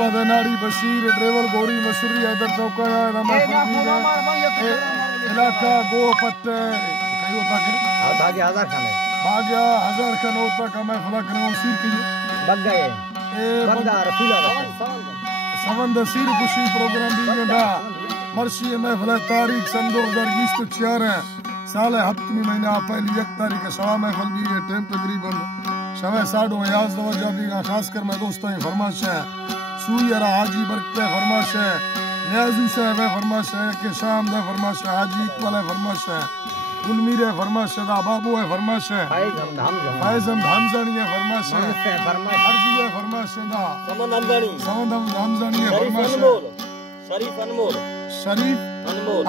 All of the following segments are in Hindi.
बदनाड़ी बशीर ड्रेवर गोरी मसूरी हैदर चौकाया इलाका गो पत्ते कई होता के भाग्य हजार खाने भाग्य हजार खान होता का मैं फला करूं सिर की बग गए बगदा रसूला सवंद सिर खुशी प्रोग्राम भी गंदा मर्शी में फला तारीख सन 2024 है साल हफ्तमी महीना पहली 1 तारीख सवा में फल भी टाइम तकरीबन शवे 11:30 दवजा भी खास कर मैं दोस्तों फरमाइश है सूयरा हाजी बरकते फरमाइश है न्याजू से वे फरमाइश है के शाम दे फरमाइश है हाजी इकबाल है फरमाइश है गुलमीर है फरमाइश है बाबू है फरमाइश है फैजम हमजानी है फरमाइश है अर्जू है फरमाइश है दा समंद हमजानी है फरमाइश है शरीफ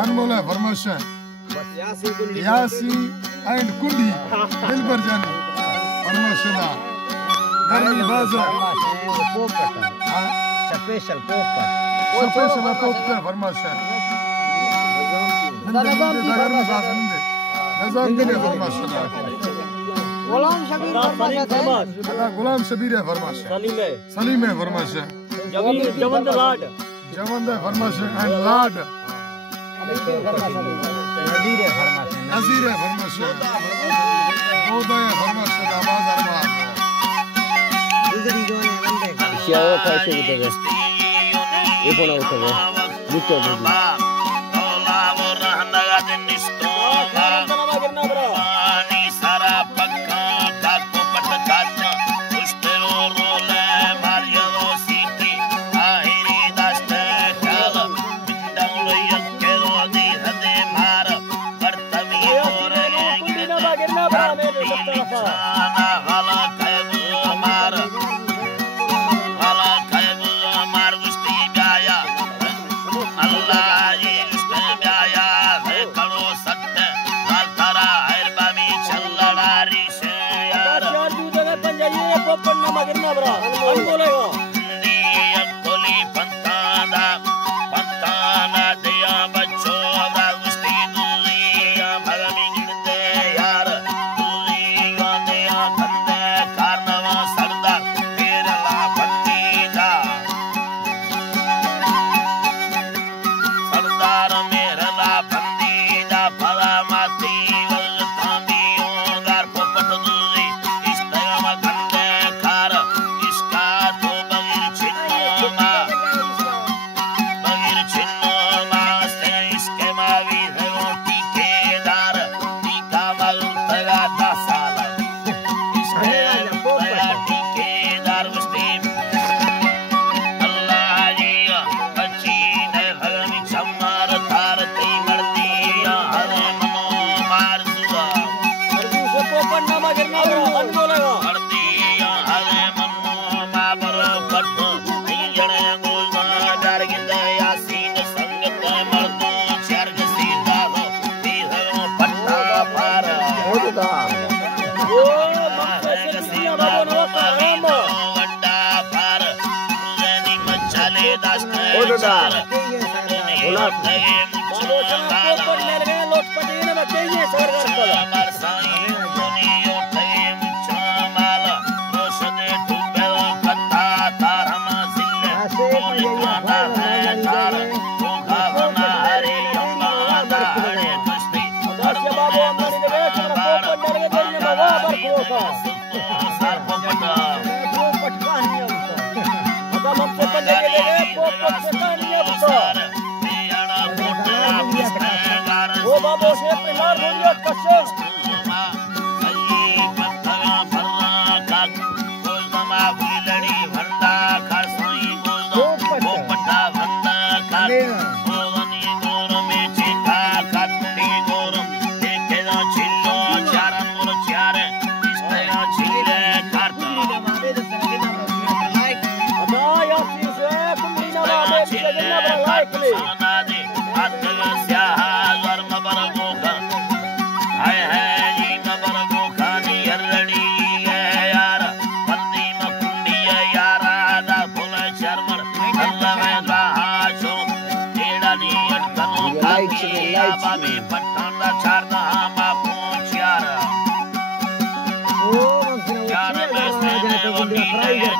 अनमोल है फरमाइश है यासी एंड कुंडी दिलबर जानी फरमाइश है दा गर्मी बाजार स्पेशल पोप पे फरमाइश है गुलाम शबीर है फरमाइश है सलीम है फरमाइश है जवंद है फरमाइश है एंड लाड नजीर है फरमाइश है गोदा है फरमाइश है आवाज अरमान सियाओ कैसे उठेगा ये बोला उठेगा नीचे उठेगा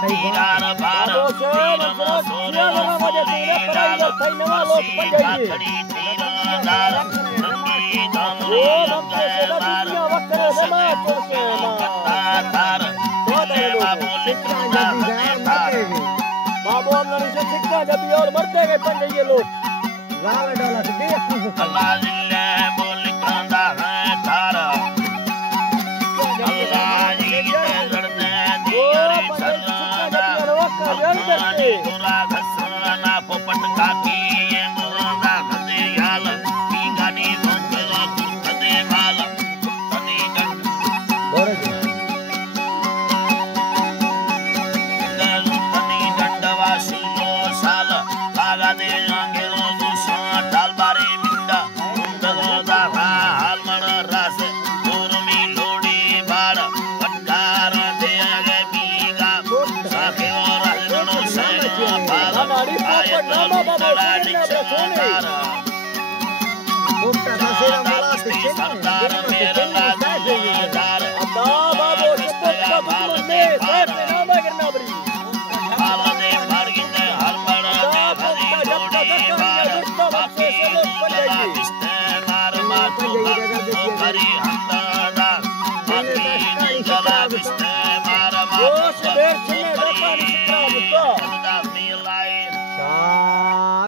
Tirar a vara, सिया वरा वजे तूने पराई थई नवा लोट पंजाई ओ बम्पे से दुनिया वक्र समा चोसे बाबू हमने से सिक्का जब और मरते गए पंजाई लोग लाल डाला से देख अल्लाह जिल्ला बोल कांदा है तारा अल्लाह जी के लड़ने दी सरना करते पूरा घसना पोपट काकी ये मुंगा खदे याल की गानी भोंकला खदे वाला तनी गंग बोरे तनी गंडवासी नो साल आगा दे आंगे लो साल बारी मिंदा दगदा हाल मर रास दूरमी लोड़ी बाड़ पट्टार दे आगे बीगा साखे और हलनो से पाला आयत लड़ाड़ी चंदार मुक्ता नसेरा मलास्ती सरदार मेरा लादार अब्दा बाबो चुपका बुकमन ने साथ में नामा गिरना बरी आला दे मार गिंदे हर मर दे भरी लोड़ी बाड़ आपसे से लोग पंजाई